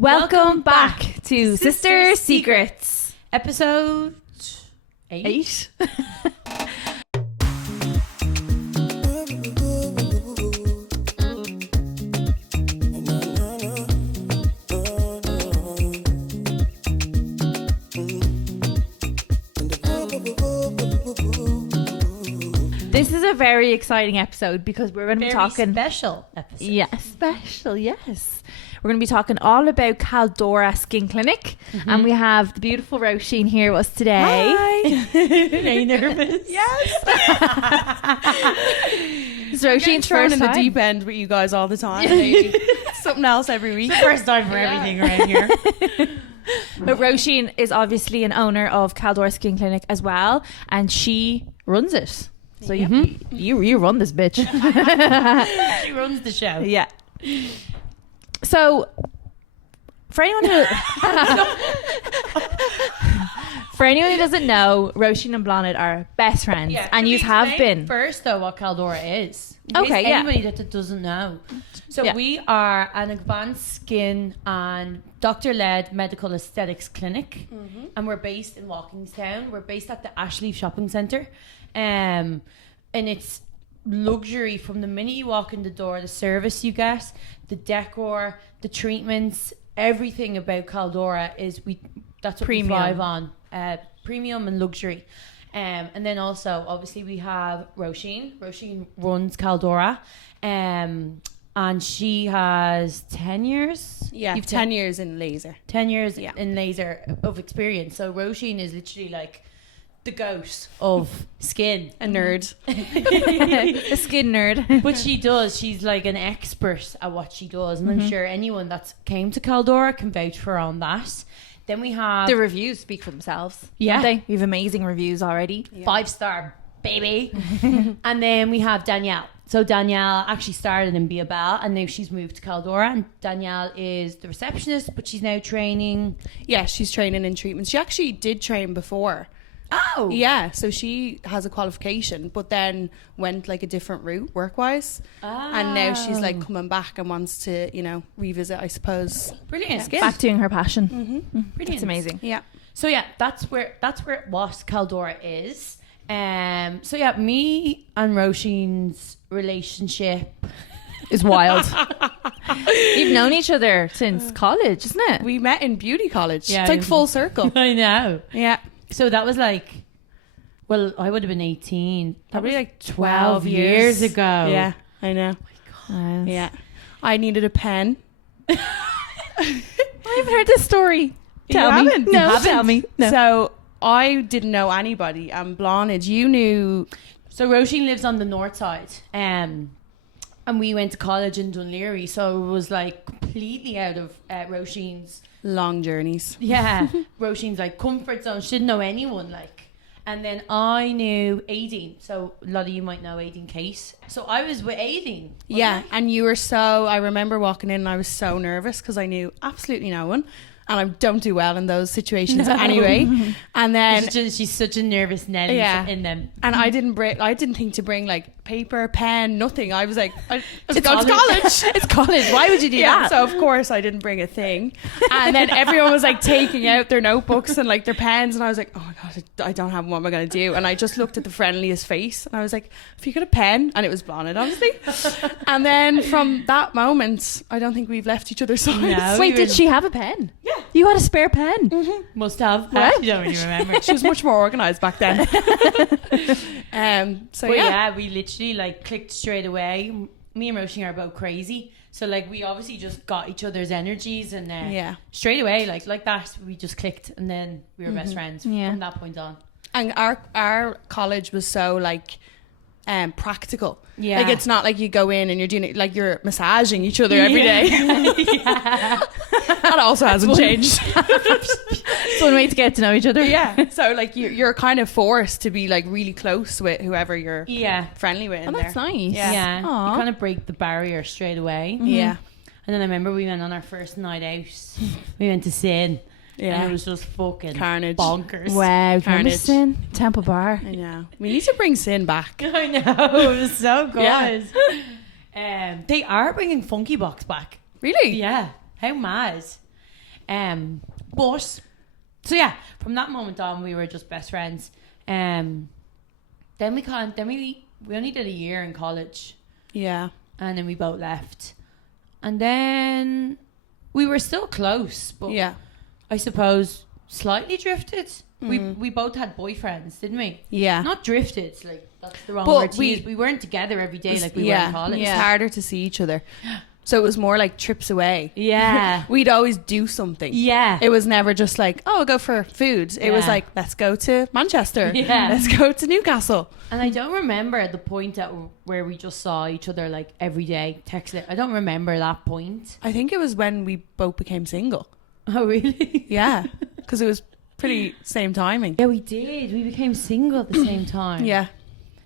Welcome back to Sister Secrets, episode 8. This is a very exciting episode because we're going to be talking special episode. Yes, special. Yes, we're going to be talking all about Kaldora Skin Clinic, and we have the beautiful Roisin here with us today. Hi. Are you nervous? Yes. It's Roisin's Thrown first in the time. deep end with you guys all the time. Maybe. Something else every week. First time for everything around here. But Roisin is obviously an owner of Kaldora Skin Clinic as well, and she runs it. So you run this bitch. She runs the show. Yeah. So, for anyone who doesn't know, Roisin and Blonde are best friends, and you have been. First, though, what Caldora is. In Okay, case yeah. anybody that doesn't know. So we are an advanced skin and doctor-led medical aesthetics clinic, and we're based in Walkingstown. We're based at the Ashleaf Shopping Centre, and it's luxury from the minute you walk in the door. The service you get, the decor, the treatments, everything about Caldora is that's what Premium. we thrive on. Premium and luxury. And then also obviously we have Roisin. Roisin runs Caldora. And she has 10 years. Yeah, You've 10 years in laser. 10 years in laser of experience. So Roisin is literally like the goat of skin. A nerd. A skin nerd. But she's like an expert at what she does, and I'm sure anyone that's came to Caldora can vouch for her on that. Then we have The reviews speak for themselves. Yeah. Don't they? We have amazing reviews already. 5-star baby. And then we have Danielle. So Danielle actually started in Bell, and now she's moved to Caldora, and Danielle is the receptionist, but she's now training. Yeah, she's training in treatments. She actually did train before. Oh Yeah, so she has a qualification, but then went like a different route work-wise. And now she's like coming back and wants to, revisit, I suppose. brilliant. Skin. Back doing her passion. Brilliant. It's amazing. Yeah. So yeah, that's where what Caldora is. So yeah, me and Roisin's relationship It's wild. You've known each other since college, isn't it? We met in beauty college. Yeah, It's like full circle. I know. Yeah. So that was like, well, I would have been 18. Probably like 12 years ago. Yeah, I know. Yeah. I needed a pen. I haven't heard this story. Tell You me. haven't? No, You haven't? tell me. No. So I didn't know anybody. And Blonde, you knew. So Roisin lives on the north side. And we went to college in Dunleary. So it was like completely out of Roisin's. Long journeys. Yeah. Roisin's like comfort zone. She didn't know anyone like. And then I knew Aideen. So a lot of you might know Aideen Kate. So I was with Aideen. Yeah. And you were I remember walking in and I was so nervous because I knew absolutely no one. And I don't do well in those situations anyway. And then She's such a nervous Nelly in them. And I didn't think to bring like paper, pen, nothing. I was like, I was It's going to college. college. It's college. Why would you do Yeah, that? so of course I didn't bring a thing. And then everyone was like taking out their notebooks and like their pens, and I was like, oh my god, I don't have them, what am I going to do? And I just looked at the friendliest face and I was like, have you got a pen? And it was Blonde, obviously. And then from that moment I don't think we've left each other's sides. No. Wait, did she have a pen? Yeah. You had a spare pen? Must have. What? I actually don't really remember. She was much more organised back then. So But yeah. yeah, we literally like clicked straight away. Me and Roisin are both crazy. So like we obviously just got each other's energies, and Yeah. straight away like that we just clicked, and then we were best friends Yeah. from that point on. And our college was so like practical. Yeah. Like it's not like you go in and you're doing it like you're massaging each other every day. Yeah. That also hasn't changed. It's one way to get to know each other. Yeah. So like you're kind of forced to be like really close with whoever you're Yeah. friendly with. Oh, In that's there. nice. Yeah. Aw. You kind of break the barrier straight away. Yeah. And then I remember we went on our first night out. We went to Sin. Yeah. And it was just fucking Carnage. bonkers. Wow, Carnage. Sin, Temple Bar. I know. We need to bring Sin back. I know. It was so good. Yeah. They are bringing Funky Box back. Really? Yeah. How mad. But so yeah, from that moment on, we were just best friends. Then we only did a year in college, Yeah. and then we both left, and then we were still close, but Yeah. I suppose slightly drifted. Mm. We both had boyfriends, didn't we? Yeah. Not drifted, like that's the wrong But word to we- use. We weren't together every day like we were yeah. in college. It's harder to see each other. So it was more like trips away. Yeah. We'd always do something. Yeah. It was never just like, oh, we'll go for food. It was Yeah. like, let's go to Manchester. Yeah. Let's go to Newcastle. And I don't remember the point where we just saw each other like every day, texted. I don't remember that point. I think it was when we both became single. Oh, really? Yeah. Because it was pretty same timing. Yeah, we did. We became single at the same time. Yeah.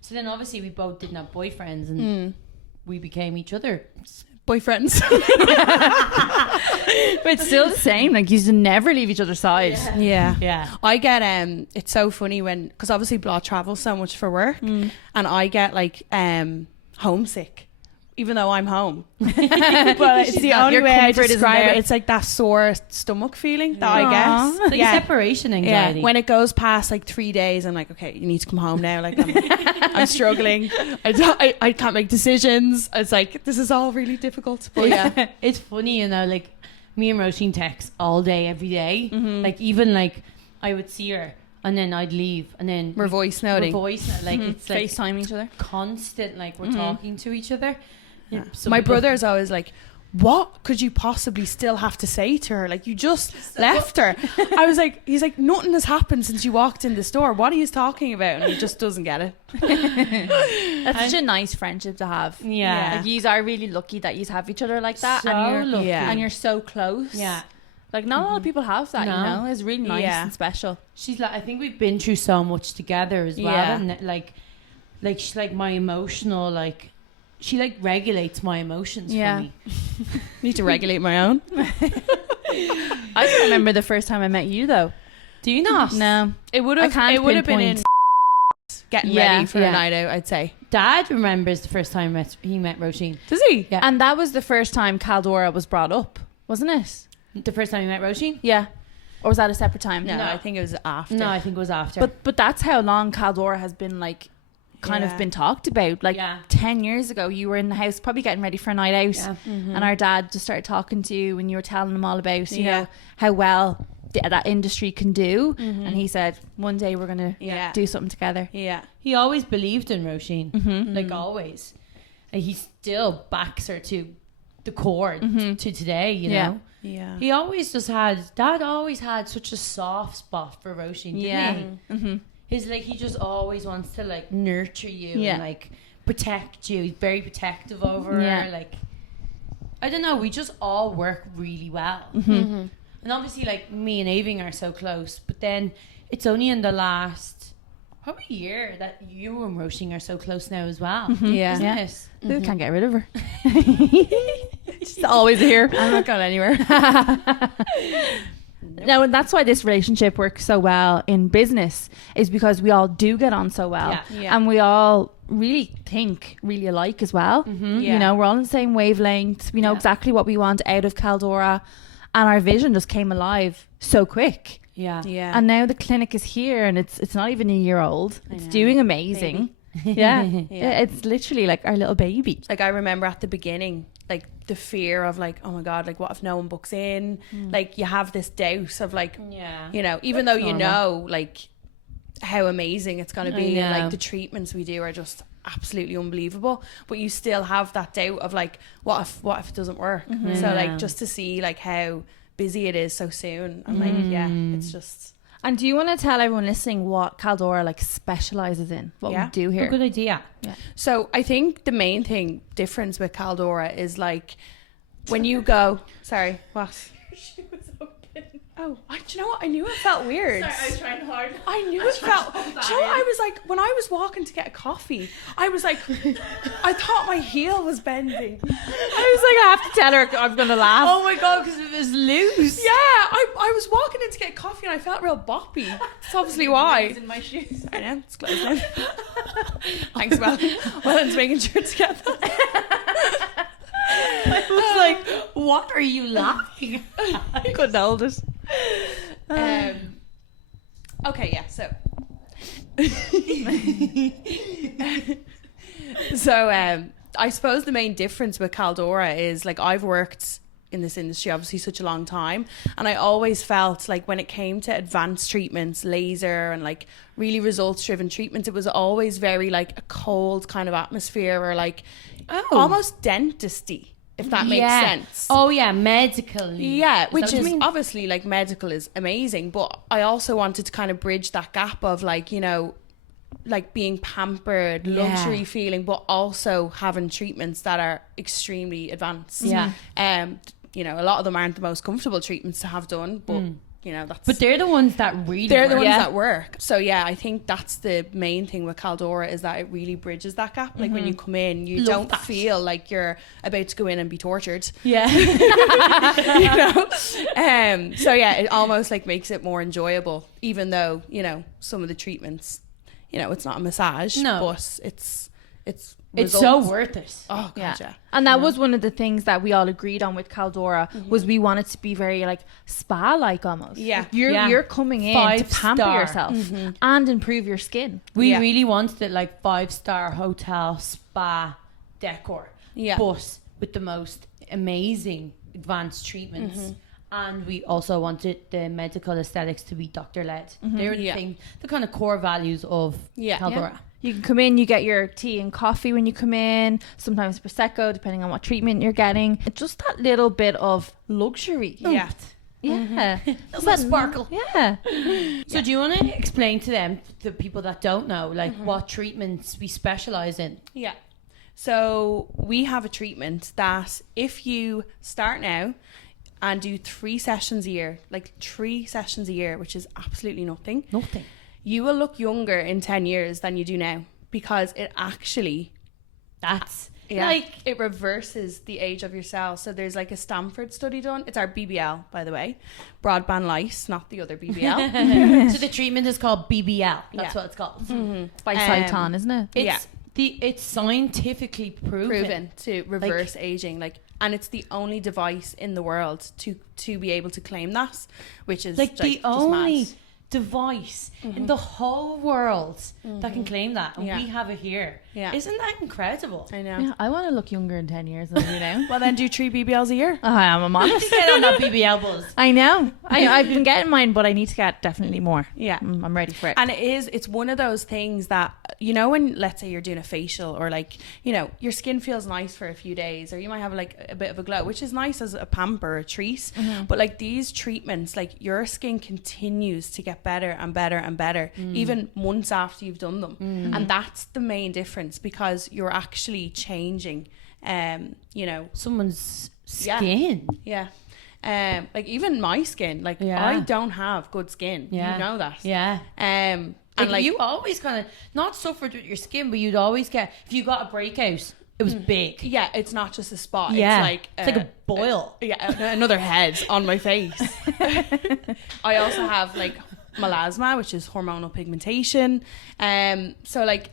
So then obviously we both didn't have boyfriends and we became each other. Boyfriends. But it's still the same. Like, you never leave each other's side. Yeah. Yeah. I get it's so funny when, because obviously Blah travels so much for work, and I get like homesick even though I'm home. But it's the only way I describe it. It's like that sore stomach feeling that I guess. It's like separation anxiety. Yeah. When it goes past like 3 days, I'm like, okay, you need to come home now. Like I'm struggling. I can't make decisions. It's like, this is all really difficult. But yeah. It's funny, you know, like me and Roisin text all day, every day. Mm-hmm. Like even like I would see her and then I'd leave and then We're voice noting. Like it's like FaceTime each other. constant, like we're talking to each other. Yeah. Some My people- brother's always like, what could you possibly still have to say to her? Like, you just left her. I was like, he's like, nothing has happened since you walked in the store. What are you talking about? And he just doesn't get it. That's such a nice friendship to have. Yeah. Like, yous are really lucky that yous have each other like that. So and you're lucky. Yeah. and you're so close. Yeah. Like, not a lot of people have that, No. you know? It's really nice Yeah. and special. She's like, I think we've been through so much together as well. Yeah. And like she's like my emotional, like, she like regulates my emotions Yeah. for me. Need to regulate my own. I can remember the first time I met you, though. Do you not? No. It would I have. can't It would have been in pinpoint. getting Yeah, ready for yeah. a night out, I'd say. Dad remembers the first time he met Roisin. Does he? Yeah. And that was the first time Caldora was brought up, wasn't it? The first time you met Roisin? Yeah. Or was that a separate time? No, I think it was after. No, I think it was after. But that's how long Caldora has been, like, kind Yeah. of been talked about. Like, Yeah. 10 years ago, you were in the house probably getting ready for a night out. Yeah. And our dad just started talking to you and you were telling him all about, you Yeah. know, how well that industry can do. And he said, one day we're going to Yeah. do something together. Yeah. he always believed in Roisin. Mm-hmm. Like always. And he still backs her to the core to today, you Yeah. know? Yeah. He always just Dad always had such a soft spot for Roisin, didn't Yeah. he? Mm-hmm. He's like, he just always wants to like nurture you Yeah. and like protect you. He's very protective over Yeah. her. Like, I don't know, we just all work really well. Mm-hmm. And obviously, like, me and Aving are so close, but then it's only in the last probably year that you and Roisin are so close now as well. Yeah. Isn't Yeah. it? We can't get rid of her. She's always here. I'm not going anywhere. No, and that's why this relationship works so well in business, is because we all do get on so well. Yeah. Yeah. And we all really think really alike as well. Yeah. You know, we're all on the same wavelength. We know Yeah. exactly what we want out of Caldora. And our vision just came alive so quick. Yeah. Yeah. And now the clinic is here and it's not even a year old. It's know. doing amazing. Yeah. It's literally like our little baby. Like, I remember at the beginning, like the fear of like, oh my God, like what if no one books in? Like, you have this doubt of like, Yeah. you know, even That's though you normal. know like how amazing it's going to I be, and know. like the treatments we do are just absolutely unbelievable, but you still have that doubt of like, what if it doesn't work? So Yeah. like, just to see like how busy it is so soon, I'm like, yeah, it's just And do you want to tell everyone listening what Caldora like specializes in? What Yeah. we do A here? good idea. So I think the main difference with Caldora is like when you go. Sorry, what? She was open. Oh, do you know what? I knew it felt weird. Sorry, I was trying hard. I knew it felt. Do you know what? I was like, when I was walking to get a coffee, I was like, I thought my heel was bending. I was like, I have to tell her I'm going to laugh. Oh my God, because it was loose. Yeah, I was walking in to get coffee and I felt real boppy. That's obviously why. In my shoes. I know, it's closed now. Thanks, well. Well, it's making sure to get that. I was like, What are you laughing I couldn't hold it. Okay, yeah, so I suppose the main difference with Caldora is, like, I've worked in this industry obviously such a long time, and I always felt like when it came to advanced treatments, laser and like really results driven treatments, it was always very like a cold kind of atmosphere, or like almost dentisty, if that makes sense. Oh yeah, medically. Yeah, which is obviously, like, medical is amazing, but I also wanted to kind of bridge that gap of, like, you know, like being pampered, luxury feeling, but also having treatments that are extremely advanced. Yeah. You know, a lot of them aren't the most comfortable treatments to have done, but you know, but they're the ones that really the work. ones that work. So yeah, I think that's the main thing with Caldora, is that it really bridges that gap. Like when you come in, you don't feel like you're about to go in and be tortured. Yeah. You know? So yeah, it almost like makes it more enjoyable, even though, you know, some of the treatments, you know, it's not a massage, but it's so worth it. Oh god, yeah. And that was one of the things that we all agreed on with Caldora, was we wanted to be very like spa like almost. Yeah. You're coming in to pamper 5-star. yourself and improve your skin. We really wanted it like 5-star hotel spa decor. Yeah. But with the most amazing advanced treatments. And we also wanted the medical aesthetics to be doctor-led. They're the kind of core values of Caldora. Yeah. You can come in, you get your tea and coffee when you come in, sometimes Prosecco, depending on what treatment you're getting. Just that little bit of luxury. Yeah. Yeah. That sparkle. Yeah. So do you want to explain to them, the people that don't know, like what treatments we specialise in? Yeah. So we have a treatment that if you start now and do 3 sessions a year, which is absolutely nothing. You will look younger in 10 years than you do now, because it actually, it reverses the age of your cells. So there's like a Stanford study done. It's our BBL, by the way, broadband light, not the other BBL. So the treatment is called BBL. That's what it's called. By Saiton, isn't it? It's scientifically proven to reverse aging, like, and it's the only device in the world to be able to claim that, which is like the just only mad. Device in the whole world that can claim that, and we have it here. Isn't that incredible? I know. Yeah, I want to look younger in 10 years than you know. Well, then do 3 BBLs a year. I'm honest. Get on that BBL buzz. I know. I've been getting mine, but I need to get definitely more. Yeah. I'm ready for it. And it's one of those things that, you know, when, let's say, you're doing a facial, or like, you know, your skin feels nice for a few days, or you might have like a bit of a glow, which is nice as a pamper, a treat. But like these treatments, like your skin continues to get better and better and better, even months after you've done them. And that's the main difference, because you're actually changing, you know, someone's skin. Yeah. Like even my skin, like I don't have good skin. You know that. Yeah. And like you always kind of not suffered with your skin, but you'd always get, if you got a breakout, it was big. Yeah, it's not just a spot. Yeah. It's like a boil. Another head on my face. I also have like melasma, which is hormonal pigmentation. So like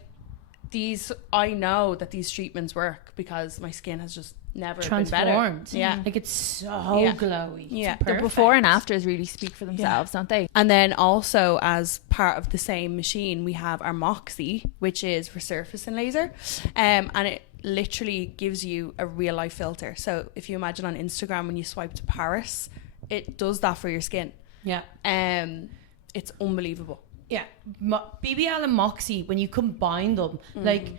these, I know that these treatments work because my skin has just never been better. Yeah. Like it's so glowy. Yeah. The before and afters really speak for themselves, don't they? And then also, as part of the same machine, we have our Moxie, which is resurfacing laser. And it literally gives you a real life filter. So if you imagine on Instagram when you swipe to Paris, it does that for your skin. Yeah. It's unbelievable. Yeah. BBL and Moxie, when you combine them, like,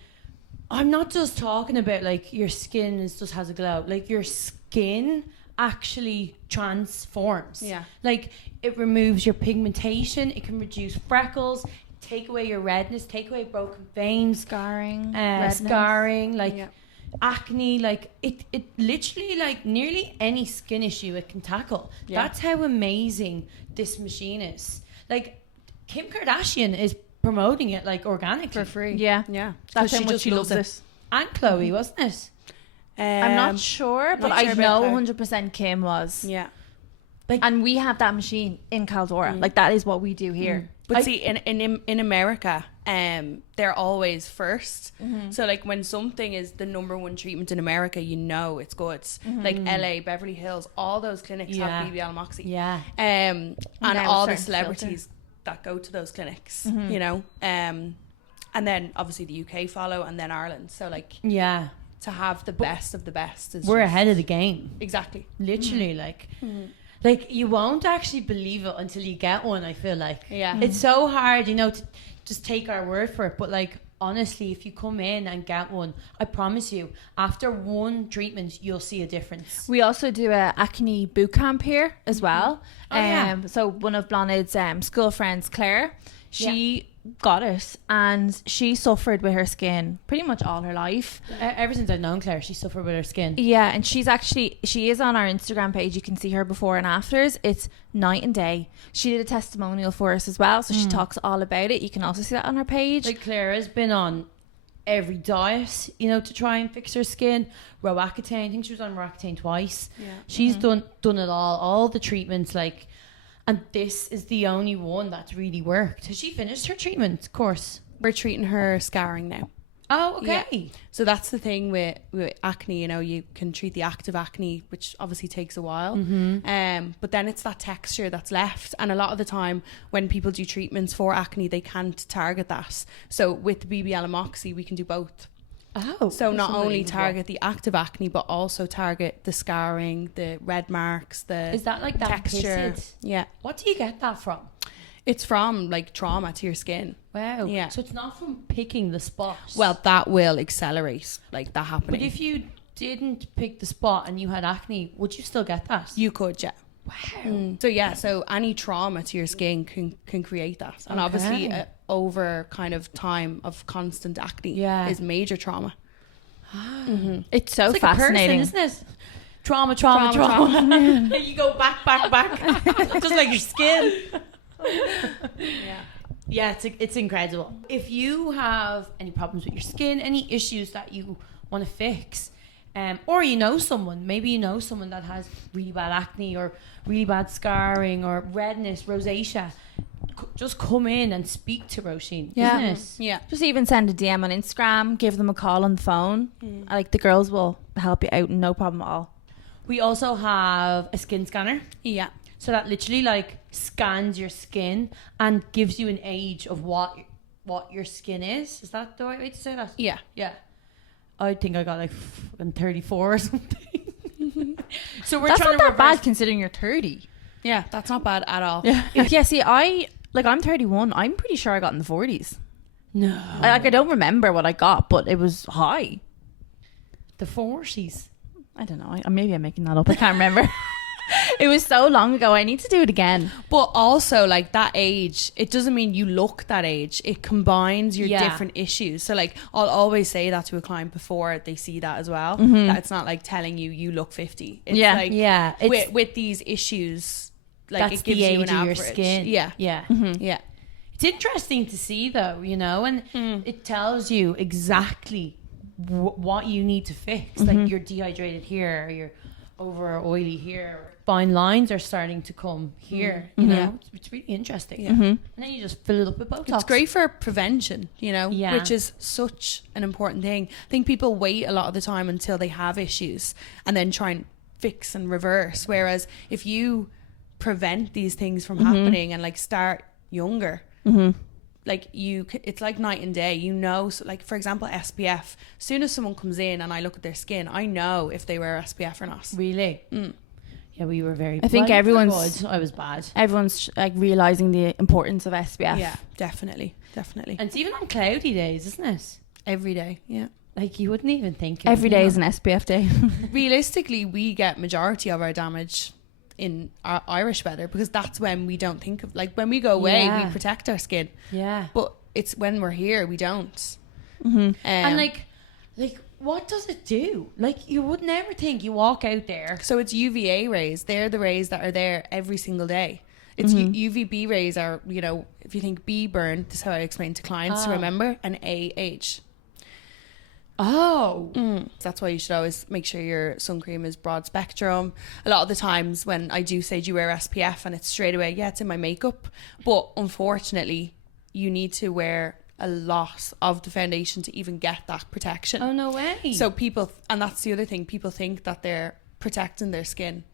I'm not just talking about like your skin just has a glow. Like your skin actually transforms. Yeah. Like it removes your pigmentation. It can reduce freckles, take away your redness, take away broken veins, scarring, like acne. Like it literally, like nearly any skin issue it can tackle. Yeah. That's how amazing this machine is. Like Kim Kardashian is promoting it like organically for free. Yeah. That's how much she loves it. And Chloe, wasn't it? I'm not sure, but I know 100% Kim was. Yeah. Like, and we have that machine in Caldora. Like that is what we do here. But see, in America, they're always first. So like when something is the number one treatment in America, you know it's good. Like LA, Beverly Hills, all those clinics have BBL Moxie. Yeah. And Now all it's the starting to celebrities that go to those clinics, you know. And then obviously the UK follow, and then Ireland. So like Yeah. to have the best of the best is We're just- ahead of the game. Exactly. Literally, like you won't actually believe it until you get one, I feel like. Yeah. It's so hard, you know, to just take our word for it. But like, honestly, if you come in and get one, I promise you, after one treatment, you'll see a difference. We also do a acne boot camp here as well. Oh, yeah. So one of Blonid's school friends, Claire, she got it, and she suffered with her skin pretty much all her life. Ever since I've known Claire, she suffered with her skin. Yeah, and she is on our Instagram page. You can see her before and afters. It's night and day. She did a testimonial for us as well, so she talks all about it. You can also see that on her page. Like, Claire has been on every diet, you know, to try and fix her skin. Roaccutane, I think she was on Roaccutane twice. Yeah. She's done it all the treatments, like, and this is the only one that's really worked. Has she finished her treatment course? We're treating her scarring now. Oh, okay. Yeah. So that's the thing with acne, you know, you can treat the active acne, which obviously takes a while. But then it's that texture that's left. And a lot of the time when people do treatments for acne, they can't target that. So with the BBL and Moxie, we can do both. Oh, So not only target the active acne, but also target the scarring, the red marks, the is that like that texture. pissed? Yeah. What do you get that from? It's from like trauma to your skin. Wow. Yeah. So it's not from picking the spot. Well, that will accelerate like that happening. but if you didn't pick the spot and you had acne, would you still get that? You could, yeah. Wow. So yeah, so any trauma to your skin can create that, and obviously Okay. over kind of time of constant acne is major trauma. It's so It's like fascinating. a person, isn't it? Trauma. You go back. Just like your skin. Yeah, it's incredible. If you have any problems with your skin, any issues that you want to fix, or you know someone, maybe you know someone that has really bad acne or really bad scarring or redness, rosacea, just come in and speak to Roisin, Yeah. isn't it? Yeah. Just even send a DM on Instagram, give them a call on the phone. Like, the girls will help you out, no problem at all. We also have a skin scanner. Yeah. So that literally like scans your skin and gives you an age of what your skin is. Is that the right way to say that? Yeah. Yeah. I think I got like 34 or something. So we're That's trying not to that bad reverse. considering you're 30. Yeah, that's not bad at all. Yeah, see, I'm 31. I'm pretty sure I got in the 40s. No. I don't remember what I got, but it was high. The 40s. I don't know. Maybe I'm making that up. I can't remember. It was so long ago. I need to do it again. But also, like, that age, it doesn't mean you look that age. It combines your Yeah. different issues. So, like, I'll always say that to a client before they see that as well. That it's not like telling you look 50. It's Yeah. like, Yeah. It's, with these issues, like, that's it gives the age you an of average. your skin. Yeah. Yeah. Yeah. It's interesting to see though, you know, and it tells you exactly what you need to fix. Like you're dehydrated here, or you're over oily here. Fine lines are starting to come here, you know. It's really interesting. And then you just fill it up with Botox. It's great for prevention, you know, Yeah. which is such an important thing. I think people wait a lot of the time until they have issues and then try and fix and reverse. Whereas if you prevent these things from happening and like start younger, like it's like night and day, you know. So like, for example, SPF, as soon as someone comes in and I look at their skin, I know if they wear SPF or not. Really? Yeah, we were very I think well, everyone's- good. I was bad. Everyone's like realizing the importance of SPF. Yeah, definitely. And it's even on cloudy days, isn't it? Every day, yeah. Like you wouldn't even think it, Every you day know? is an SPF day. Realistically, we get majority of our damage in our Irish weather because that's when we don't think of, like, when we go away, Yeah. we protect our skin, Yeah. but it's when we're here we don't. And like what does it do? Like you would never think. You walk out there. so it's UVA rays. They're the rays that are there every single day. It's UVB rays are, you know, if you think B burn, this is how I explain to clients to remember, and AH. Oh. That's why you should always make sure your sun cream is broad spectrum. A lot of the times when I do say, do you wear SPF, and it's straight away, yeah, it's in my makeup, but unfortunately you need to wear a lot of the foundation to even get that protection. Oh, no way. So people, and that's the other thing, people think that they're protecting their skin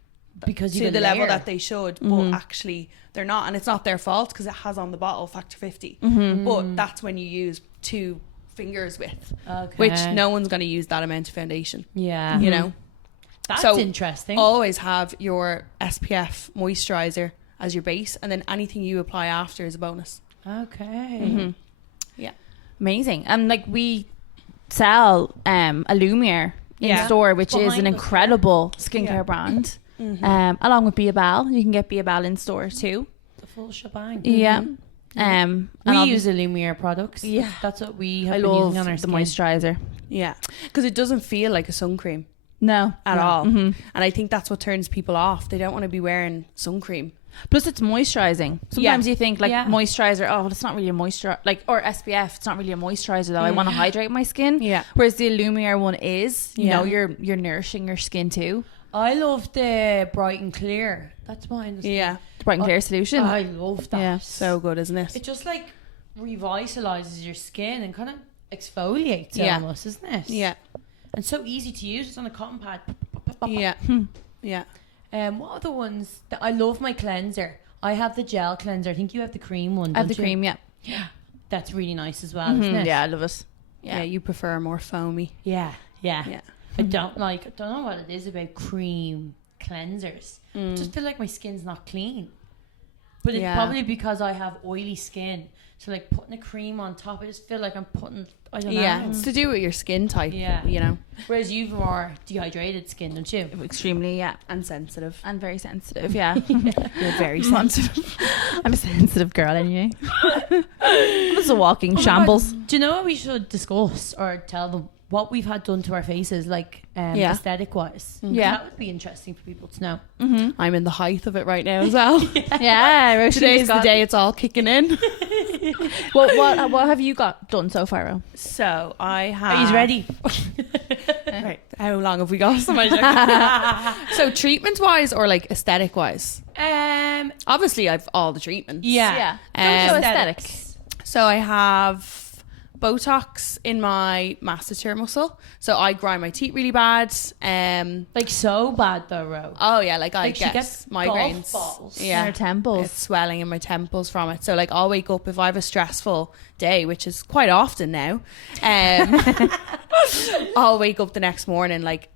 because to the level that they should, but actually they're not, and it's not their fault because it has on the bottle factor 50. But that's when you use 2 fingers width, which no one's going to use that amount of foundation. Yeah. You know? That's So interesting. Always have your SPF moisturizer as your base, and then anything you apply after is a bonus. Okay. Yeah. Amazing. And like we sell a Lumiere in store, which is an incredible skincare brand. Along with Biabal. You can get Biabal in store too. The full shebang. Yeah. We use a Lumiere products. Yeah. That's what we have I been love using on our the skin. moisturizer. Yeah. Because it doesn't feel like a sun cream No. at all. Mm-hmm. And I think that's what turns people off. They don't want to be wearing sun cream. Plus it's moisturizing. Sometimes you think like Yeah. moisturizer, oh, well, it's not really a moisturizer, like, or SPF, it's not really a moisturizer though. I want to hydrate my skin. Yeah. Whereas the Lumiere one is, you Yeah. know, you're nourishing your skin too. I love the Bright and Clear. That's mine. Yeah. The Bright and Clear solution. I love that. Yeah. So good, isn't it? It just like revitalizes your skin and kind of exfoliates it Yeah. almost, isn't it? Yeah. And so easy to use. It's on a cotton pad. Yeah. Yeah. What are the ones that I love? My cleanser. I have the gel cleanser. I think you have the cream one. I have the don't you? cream, yeah. That's really nice as well, isn't it? Yeah, I love it. Yeah. You prefer more foamy. Yeah. Yeah. Yeah. I don't know what it is about cream cleansers. I just feel like my skin's not clean. But it's Yeah. probably because I have oily skin. So like putting a cream on top, I just feel like I'm putting, I don't know. Yeah. It's to do with your skin type. Yeah. You know. Whereas you've more dehydrated skin, don't you? Extremely, yeah. And sensitive. And very sensitive, yeah. You're very sensitive. I'm a sensitive girl anyway. I'm just a walking shambles. Do you know what we should discuss or tell them? What we've had done to our faces, like aesthetic wise. Yeah. That would be interesting for people to know. I'm in the height of it right now as well. Yeah, Roisin's Today's the got- day it's all kicking in. What have you got done so far, Ro? So I have. Are you ready? Right. How long have we got? Am I joking? So treatment wise or like aesthetic wise? Obviously I've all the treatments. Yeah. Don't show Um, aesthetics. So I have Botox in my masseter muscle. So I grind my teeth really bad. Like so bad though, Ro. Oh yeah, like I Like she get gets migraines. golf balls In her temples. It's swelling in my temples from it. So like I'll wake up if I have a stressful day, which is quite often now. I'll wake up the next morning like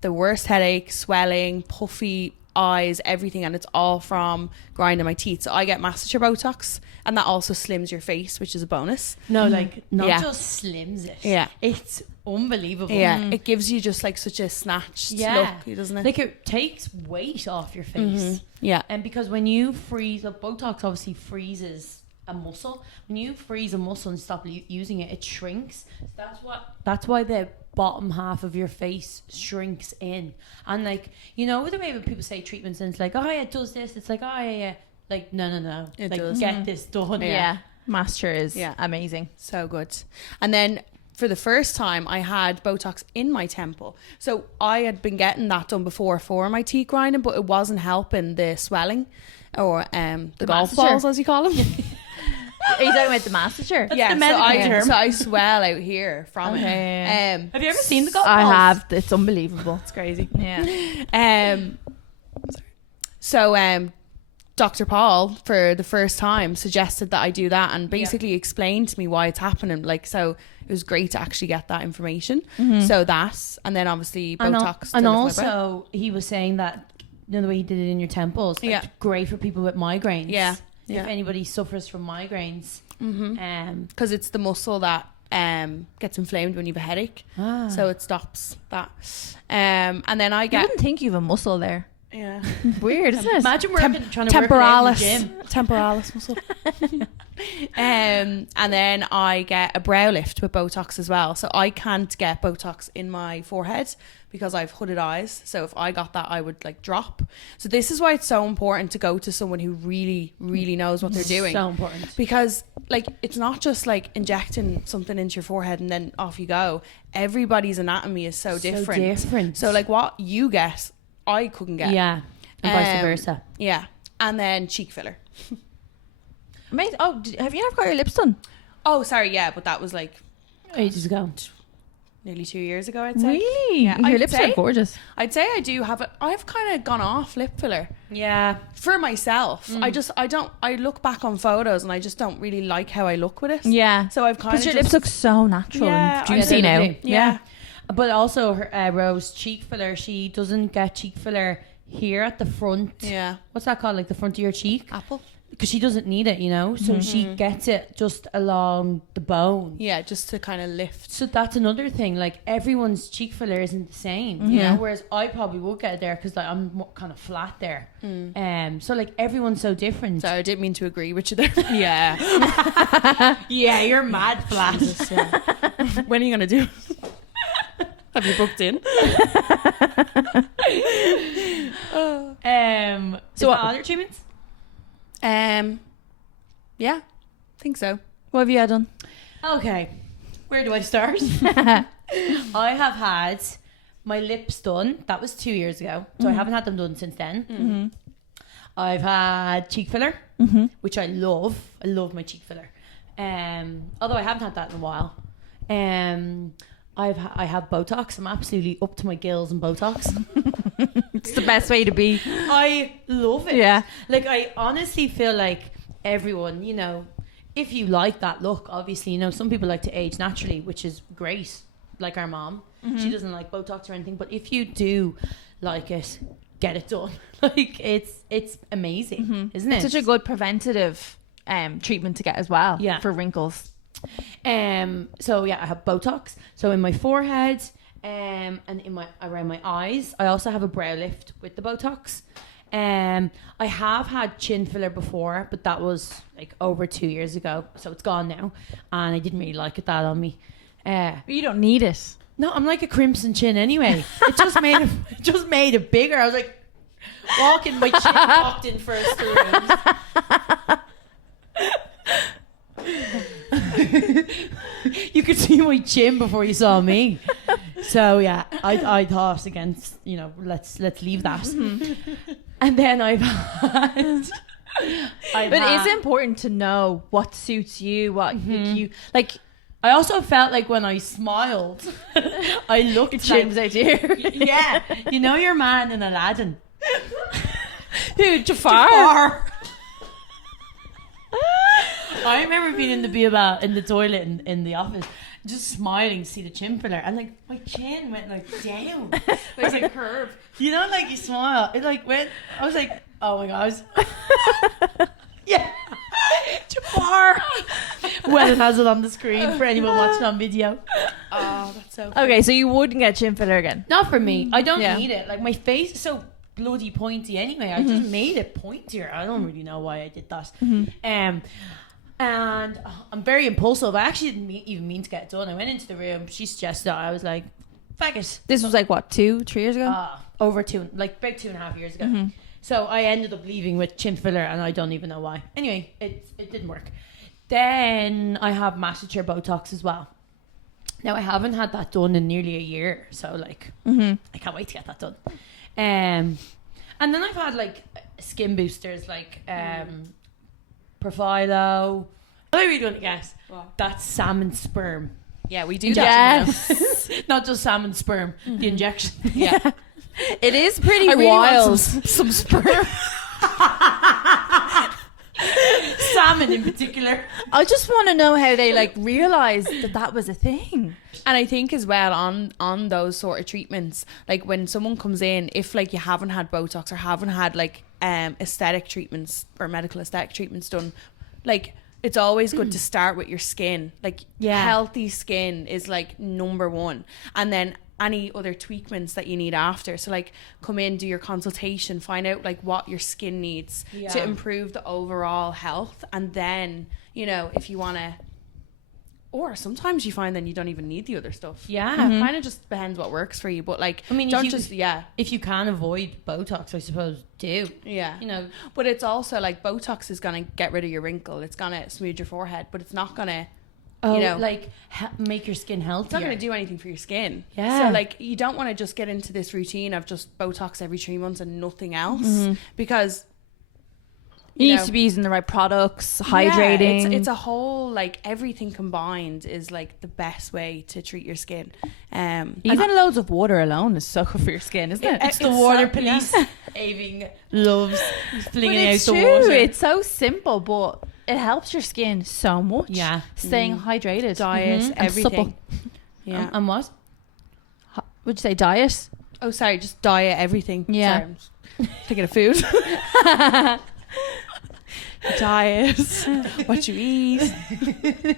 the worst headache, swelling, puffy eyes, everything, and it's all from grinding my teeth. So I get masseter Botox, and that also slims your face, which is a bonus. No, like not Yeah. just slims it. Yeah. It's unbelievable. Yeah, it gives you just like such a snatched look, doesn't it? Like it takes weight off your face. Yeah. And because when you freeze, Botox obviously freezes a muscle. When you freeze a muscle and stop using it, it shrinks. That's why the bottom half of your face shrinks in. And like, you know, the way when people say treatments and it's like, oh yeah, it does this. It's like, oh yeah. Like, no. It like, does. get this done. Yeah. Master is Yeah. amazing. So good. And then for the first time, I had Botox in my temple. So I had been getting that done before for my teeth grinding, but it wasn't helping the swelling or the golf masseter. balls, as you call them. Are you talking about the masseter? Yeah, the medical term. so I swell out here from Okay, it. Have you ever seen the golf I balls? have. It's unbelievable. It's crazy. Yeah. So Dr. Paul, for the first time, suggested that I do that and basically explained to me why it's happening. Like, so it was great to actually get that information. So that, and then obviously Botox. And to lift my brow. also, he was saying that, you know, the way he did it in your temples, like, Yeah. great for people with migraines. Yeah. If Yeah. anybody suffers from migraines. Because it's the muscle that gets inflamed when you have a headache, so it stops that. And then I You get wouldn't think you have a muscle there. yeah Weird, isn't it? Imagine trying to work it out in the gym. temporalis muscle. And then I get a brow lift with Botox as well. So I can't get Botox in my forehead because I have hooded eyes. So if I got that, I would like drop. So this is why it's so important to go to someone who really, really knows what they're doing. So important. Because like it's not just like injecting something into your forehead and then off you go. Everybody's anatomy is so different. So like what you get, I couldn't get. Yeah. And vice versa. Yeah. And then cheek filler. Amazing. Oh, have you ever got your lips done? Oh, sorry, yeah, but that was like ages ago. Nearly 2 years ago, I'd say. Really? Yeah, Your lips are gorgeous. I'd say I do have it. I've kind of gone off lip filler. Yeah. For myself. I look back on photos and I just don't really like how I look with it. Yeah. So I've kind of Because your lips look so natural Yeah, and juicy now. definitely. Yeah. But also, her, Rose, cheek filler, she doesn't get cheek filler here at the front. Yeah. What's that called? Like the front of your cheek? Apple. Because she doesn't need it, you know? So she gets it just along the bone. Yeah, just to kind of lift. So that's another thing. Like, everyone's cheek filler isn't the same, you know? Whereas I probably would get it there because like, I'm kind of flat there. So, like, everyone's so different. So I didn't mean to agree with you there. Yeah. Yeah, you're mad flat. Jesus, yeah. When are you going to do? Have you booked in? So what other treatments? Yeah, think so. What have you had done? Okay, where do I start? I have had my lips done. That was 2 years ago, so I haven't had them done since then. I've had cheek filler, which I love. I love my cheek filler. Although I haven't had that in a while. I have Botox. I'm absolutely up to my gills in Botox. It's the best way to be. I love it. Yeah. Like, I honestly feel like everyone, you know, if you like that look, obviously, you know, some people like to age naturally, which is great. Like our mom. She doesn't like Botox or anything. But if you do like it, get it done. Like, it's amazing, isn't it? It's such a good preventative treatment to get as well. Yeah. For wrinkles. So yeah, I have Botox. So in my forehead, and in my around my eyes. I also have a brow lift with the Botox. I have had chin filler before, but that was like over 2 years ago, so it's gone now, and I didn't really like it that on me. You don't need it. No, I'm like a crimson chin anyway. It just made it bigger. I was like walking, my chin popped in first. You could see my chin before you saw me. So yeah, I thought against, you know, let's leave that. And then I've had but it is important to know what suits you, what you like. I also felt like when I smiled, I looked like, chin's out here. Yeah, you know your man in Aladdin. Who? Jafar. I remember being in the Biaba in the toilet in the office, just smiling to see the chin filler, and like my chin went like down. There's like a curve. You know, like you smile, it like went. I was like, oh my gosh. Yeah. Jafar. Well, it has it on the screen for anyone watching on video. Oh, that's so cool. Okay, so you wouldn't get chin filler again? Not for me. I don't need it. Like, my face is so bloody pointy anyway. I just made it pointier. I don't really know why I did that. And I'm very impulsive. I actually didn't even mean to get it done. I went into the room. She suggested it. I was like, fuck it. This was like what, 2-3 years ago? Over about 2.5 years ago. So I ended up leaving with chin filler, and I don't even know why. Anyway, it didn't work. Then I have masseter Botox as well. Now, I haven't had that done in nearly a year, so like I can't wait to get that done. And then I've had like skin boosters, like Profilo. What are we going to guess? That's salmon sperm. Yeah, we do that. Yes. Not just salmon sperm, the injection. Yeah. It is pretty really wild. want some sperm. Salmon in particular. I just want to know how they like realized that was a thing. And I think as well on those sort of treatments, like when someone comes in, if like you haven't had Botox or haven't had like aesthetic treatments or medical aesthetic treatments done, like it's always good to start with your skin. Like healthy skin is like number one, and then any other tweakments that you need after. So like come in, do your consultation, find out like what your skin needs to improve the overall health, and then, you know, if you want to, or sometimes you find then you don't even need the other stuff. Kind of just depends what works for you. But like, I mean, don't if you can avoid Botox, I suppose do. You know, but it's also like Botox is gonna get rid of your wrinkle, it's gonna smooth your forehead, but it's not gonna you know, like make your skin healthier. It's not going to do anything for your skin. Yeah. So like you don't want to just get into this routine of just Botox every 3 months and nothing else, because You need to be using the right products, hydrating. Yeah, it's a whole, like, everything combined is like the best way to treat your skin. Even loads of water alone is so good for your skin, isn't it? It's the water police. Aving loves flinging out the true. water. It's so simple, but it helps your skin so much. Yeah. Staying hydrated. Diet, everything. Yeah. And what? Would you say diet? Oh, sorry, just diet, everything. Yeah. Sorry, I'm just thinking of food. Diet, what you eat. Is there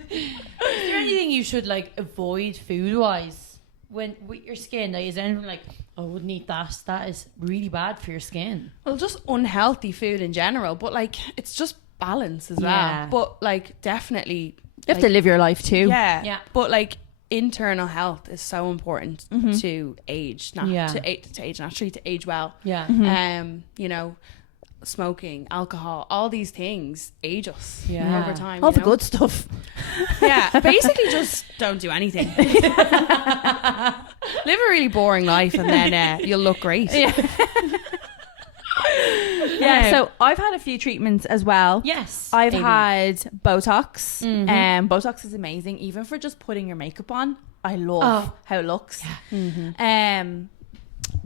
anything you should like avoid food wise when with your skin? Like, is there anything like, oh, I wouldn't eat that? That is really bad for your skin. Well, just unhealthy food in general, but like it's just balance as well. But like definitely, You have to live your life too. Yeah. But like internal health is so important to age, to age naturally, to age well. Yeah. You know, smoking, alcohol, all these things age us over time. All the good stuff. Yeah, basically just don't do anything. Live a really boring life and then you'll look great. Yeah, so I've had a few treatments as well. Yes. I've had Botox. Botox is amazing, even for just putting your makeup on. I love how it looks. Yeah.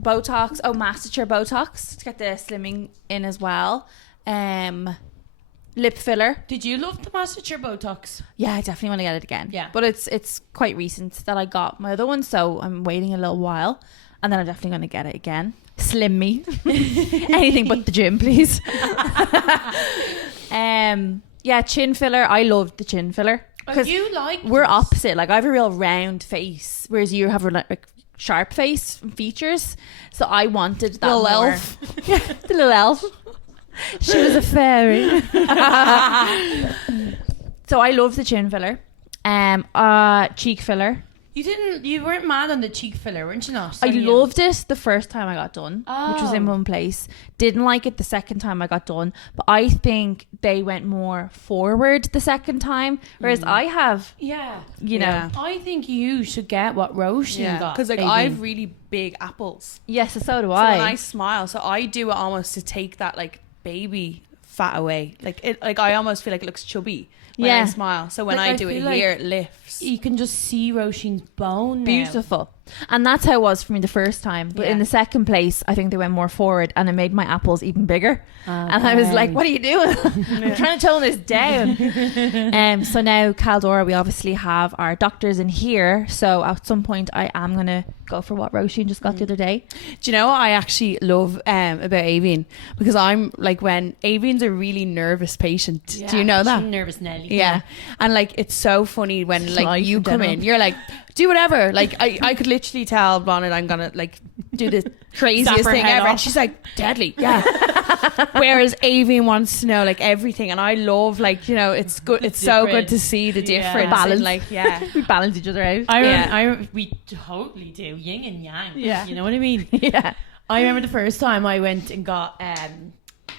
Botox, Mastercare Botox to get the slimming in as well. Lip filler. Did you love the Mastercare Botox? Yeah, I definitely want to get it again. Yeah. But it's quite recent that I got my other one, so I'm waiting a little while. And then I'm definitely going to get it again. Slim me. Anything but the gym, please. Yeah, chin filler. I loved the chin filler. You like we're opposite. Like I have a real round face, whereas you have a like sharp face and features. So I wanted that little more. elf. Yeah, the little elf. She was a fairy. So I love the chin filler. Cheek filler. You weren't mad on the cheek filler, weren't you not? I loved it the first time I got done, which was in one place. Didn't like it the second time I got done, but I think they went more forward the second time, whereas I have, you know. I think you should get what Roisin got. Because like I have really big apples. Yes, so do So I. when I smile, so I do it almost to take that like baby fat away. Like I almost feel like it looks chubby when I smile. So when I do it here, it lifts. You can just see Roisin's bone now. Beautiful. And that's how it was for me the first time. But in the second place, I think they went more forward and it made my apples even bigger. And I was like, what are you doing? I'm trying to tone this down. So now Caldora, we obviously have our doctors in here. So at some point I am going to go for what Roisin just got the other day. Do you know what I actually love about Avian? Because I'm like, when Avian's a really nervous patient. Do you know that? She's nervous Nelly. Yeah. And like it's so funny when like you come in, you're like, do whatever. Like I could literally tell Bonnet I'm gonna like do the craziest thing ever, and she's like, deadly. Yeah. Whereas Avian wants to know like everything, and I love like, you know, it's good. It's so good to see the difference. Balance. Like we balance each other out. We totally do yin and yang. Yeah. You know what I mean? Yeah. I remember the first time I went and got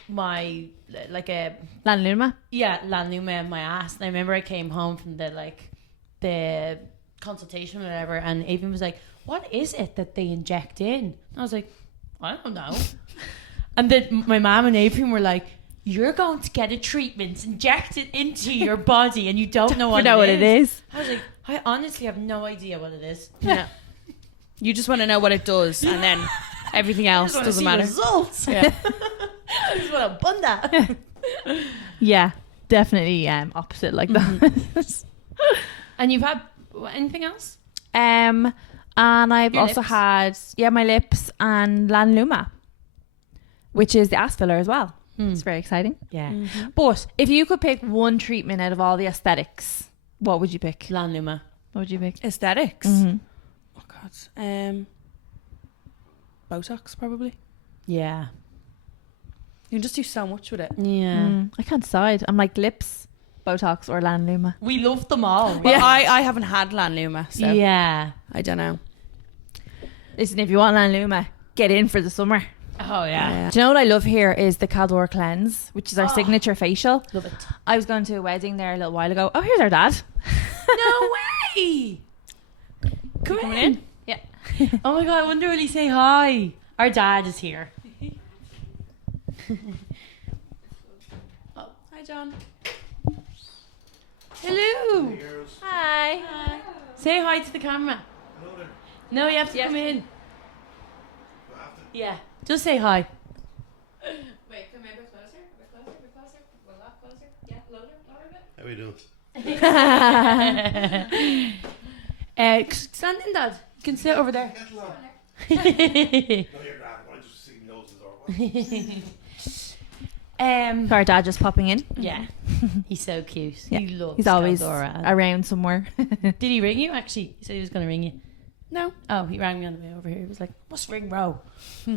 my like a Lanluma. Lanluma in my ass, and I remember I came home from the consultation or whatever, and Avian was like, what is it that they inject in? I was like, I don't know. And then my mom and Avian were like, you're going to get a treatment injected into your body and you don't know what it is. I was like, I honestly have no idea what it is. Yeah. You just want to know what it does, and then everything else doesn't matter. Results. Yeah. I just want to bunda. Yeah, definitely opposite like that. And you've had anything else? And I've Your also lips? had my lips and Lanluma, which is the ass filler as well. It's very exciting. Yeah. But if you could pick one treatment out of all the aesthetics, what would you pick? Lanluma. What would you pick? Aesthetics. Mm-hmm. Oh God. Botox probably. Yeah. You can just do so much with it. Yeah. I can't decide. I'm like lips, Botox or Lanluma. We love them all. Well, I haven't had Lanluma, so Yeah. I don't know. Listen, if you want Lanluma, get in for the summer. Oh yeah. Do you know what I love here is the Caldora cleanse, which is our signature facial. Love it. I was going to a wedding there a little while ago. Oh, here's our dad. No way. Come in. Yeah. Oh my God, I wonder will he say hi? Our dad is here. John. Hello. Hey, girls. Hi. Say hi to the camera. Hello there. No, you have to come in. Do I have to? Yeah. Just say hi. Wait, come a bit closer, a bit closer, a bit closer. A lot closer. Yeah, louder, louder a bit. How are you doing? Stand in, Dad. You can sit over there. Get along. No, you're grand. I just see noses or what? Our dad just popping in. Yeah. He's so cute. Yeah. He loves He's always Caldora. around somewhere. Did he ring you, actually? He said he was going to ring you. No. Oh, he rang me on the way over here. He was like, must ring Ro. My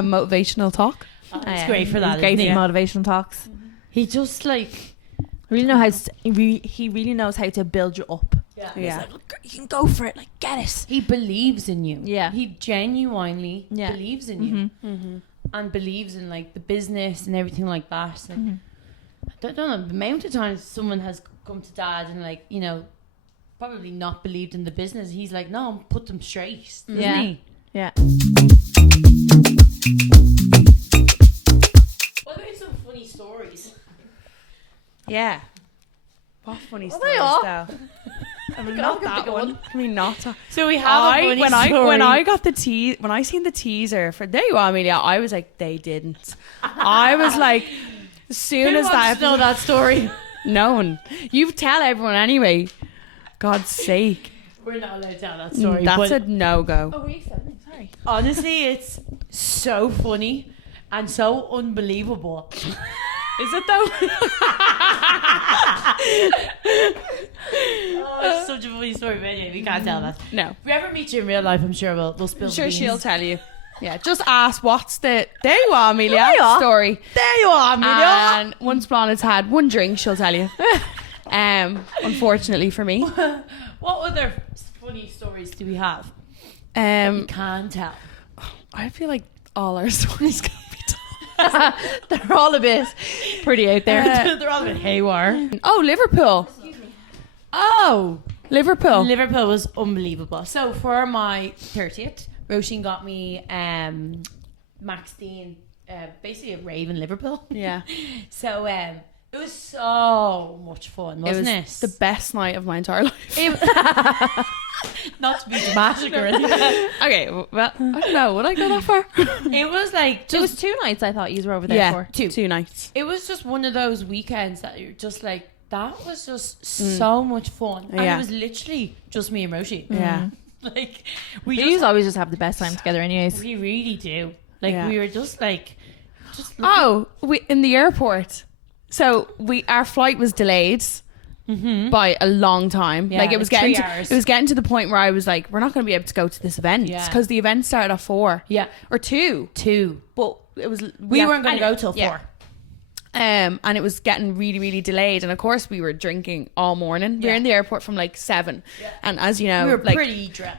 motivational talk. It's great for that, He's great isn't for he? motivational talks. He just like... Really know he really knows how to build you up. Yeah. He's Yeah. like, look, you can go for it. Like, get it. He believes in you. Yeah. He genuinely Yeah. believes in you. And believes in like the business and everything like that. Like, I don't know, the amount of times someone has come to Dad and like, you know, probably not believed in the business. He's like, no, put them straight. Doesn't Yeah. he? Yeah. What about some funny stories? Yeah. What funny Well, stories they are. though? I mean, not that one. Can we not talk? So we have a funny story. When I got the when I seen the teaser for there you are, Amelia, I was like, they didn't. I was like, as soon Who as wants that to know that story? no one. You tell everyone anyway. God's sake. We're not allowed to tell that story. That's but a no-go. Oh, were you filming? Sorry. honestly, it's so funny and so unbelievable. Is it though? Oh, it's such a funny story, but anyway, we can't tell that. No. If we ever meet you in real life, I'm sure we'll spill I'm sure the she'll beans. tell you. Yeah, just ask what's the there you are, Amelia There you are. story. There you are, And once Blonde's had one drink, she'll tell you. Unfortunately for me. What other funny stories do we have? We can't tell. I feel like all our stories can be told. They're all a bit pretty out there. They're all a bit haywire. Oh, Liverpool. Oh, Liverpool. Liverpool was unbelievable. So for my 30th, Roisin got me Max Dean, basically a rave in Liverpool. Yeah. So it was so much fun, wasn't it? was the best night of my entire life. Not to be dramatic or anything. Okay, well, I don't know. Would I go that far? It was like It was just 2 nights I thought you were over there yeah, for. two nights. it was just one of those weekends that you're just like, that was just so much fun. And Yeah. it was literally just me and Roisin. Yeah. Like we You just always just have the best time together anyways. we really do. Like Yeah. we were just like Oh, we in the airport. So our flight was delayed by a long time. Yeah, like it was like 3 getting hours. it was getting to the point where I was like, we're not going to be able to go to this event Yeah. because the event started at 4 yeah, or 2. 2. But it was We weren't going to go till 4. Yeah. And it was getting really, really delayed. And of course, we were drinking all morning. We were Yeah. in the airport from like 7. And as you know, We were like pretty drunk.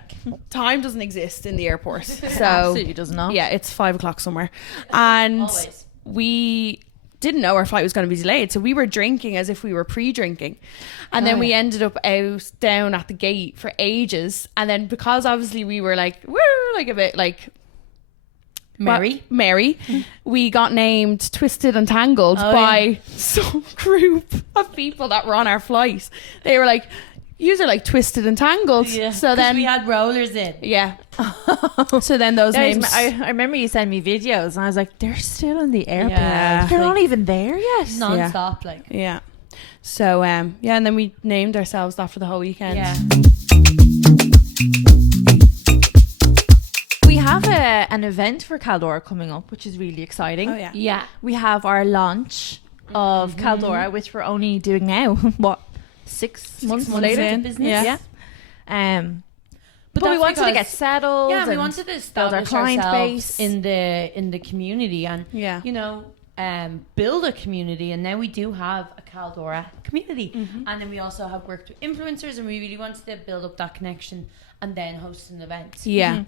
time doesn't exist in the airport. So Absolutely doesn't know. yeah, it's 5 o'clock somewhere. And Always. we didn't know our flight was going to be delayed. So we were drinking as if we were pre-drinking. And then we ended up down at the gate for ages. And then because obviously we were like, woo, like a bit like Mary, we got named Twisted and Tangled by some group of people that were on our flight. They were like, yous are like Twisted and Tangled. Yeah. So 'Cause then we had rollers in. yeah. So then those names. I remember you sent me videos and I was like, they're still in the airport. Yeah. They're Like- not even there yet. Non-stop, like. Yeah. So yeah, and then we named ourselves that for the whole weekend. Yeah. We have an event for Caldora coming up, which is really exciting. Oh yeah. Yeah. We have our launch of Caldora, which we're only doing now. What, 6 months months later? in. Business. Yeah. But we that's wanted to because- get settled. Yeah, we and wanted to build establish our client ourselves base in the community and Yeah. you know build a community, and now we do have a Caldora community, and then we also have worked with influencers, and we really wanted to build up that connection and then host an event. Yeah.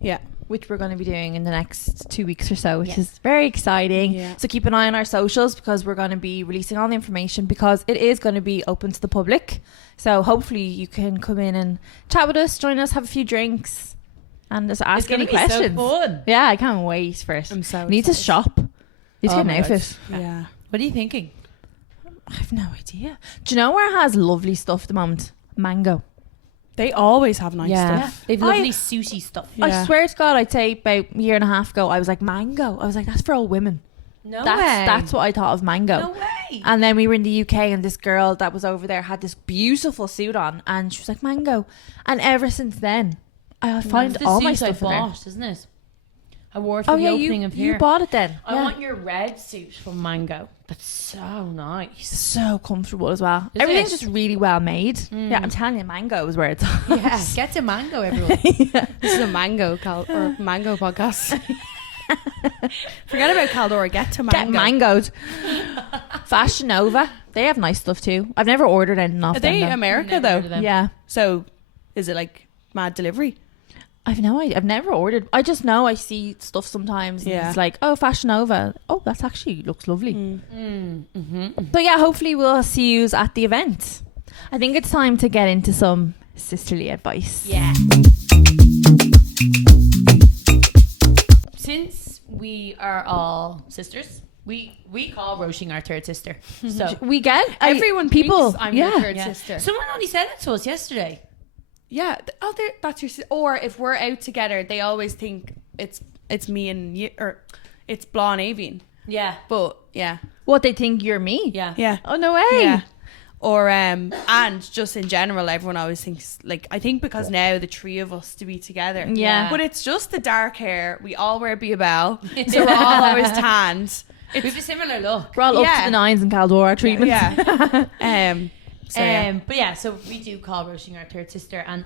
Yeah. which we're going to be doing in the next 2 weeks or so, which Yeah. is very exciting. Yeah. So keep an eye on our socials because we're going to be releasing all the information because it is going to be open to the public. So hopefully you can come in and chat with us, join us, have a few drinks and just ask any It's gonna be so questions. fun. Yeah, I can't wait for it. I'm so Need to excited. shop. Need to Oh get an my God. outfit. Yeah. What are you thinking? I have no idea. Do you know where it has lovely stuff at the moment? Mango. They always have nice stuff. They've lovely sushi stuff. Yeah. I swear to God, I'd say about a year and a half ago, I was like, mango. I was like, that's for all women. No That's what I thought of mango. No way. And then we were in the UK, and this girl that was over there had this beautiful suit on, and she was like, mango. And ever since then, I find the all my suit I stuff in there. bought, isn't it? I wore it for Oh the yeah, opening of here. you bought it then. I Yeah. want your red suit from Mango. That's so nice. So comfortable as well. Is Everything's it? just really well made. Yeah, I'm telling you, mango is where it's at. Yeah, get to Mango, everyone. This is a mango or mango podcast. Forget about Caldora. Get to Get mango. mangoed. Fashion Nova, they have nice stuff too. I've never ordered anything off Are them they though. America Never heard though? of them. Yeah. So is it like mad delivery? I've no idea. I've never ordered. I just know I see stuff sometimes. And Yeah. It's like, oh, Fashion Nova. Oh, that's actually looks lovely. Mm-hmm. So yeah, hopefully we'll see you at the event. I think it's time to get into some sisterly advice. Yeah. Since we are all sisters, we call Roisin our third sister. So We get Everyone people. thinks I'm yeah. your third yeah. sister. Someone only said it to us yesterday. Yeah. That's your sister. Or if we're out together, they always think it's me and you, or it's Blah and Avian. Yeah. But yeah. What they think you're me. Yeah. Yeah. Oh no way. Yeah. Or and just in general, everyone always thinks, like, I think because now the three of us to be together. Yeah. But it's just the dark hair. We all wear Bell. So we're all always tanned. We have a similar look. We're all up Yeah. to the nines in Caldora treatment. Yeah. So yeah. But yeah, so we do call Roisin our third sister, and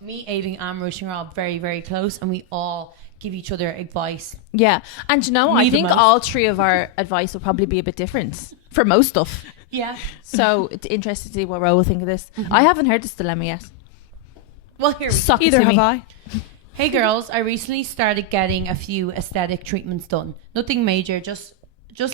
me, Avian, and Roisin are all very, very close, and we all give each other advice. Yeah. And you know what? Me I the think most. all three of our advice will probably be a bit different for most stuff. Yeah. So it's interesting to see what Ro will think of this. I haven't heard this dilemma yet. Well, here we go. Suck it Either to have me. I. Hey girls, I recently started getting a few aesthetic treatments done. Nothing major, just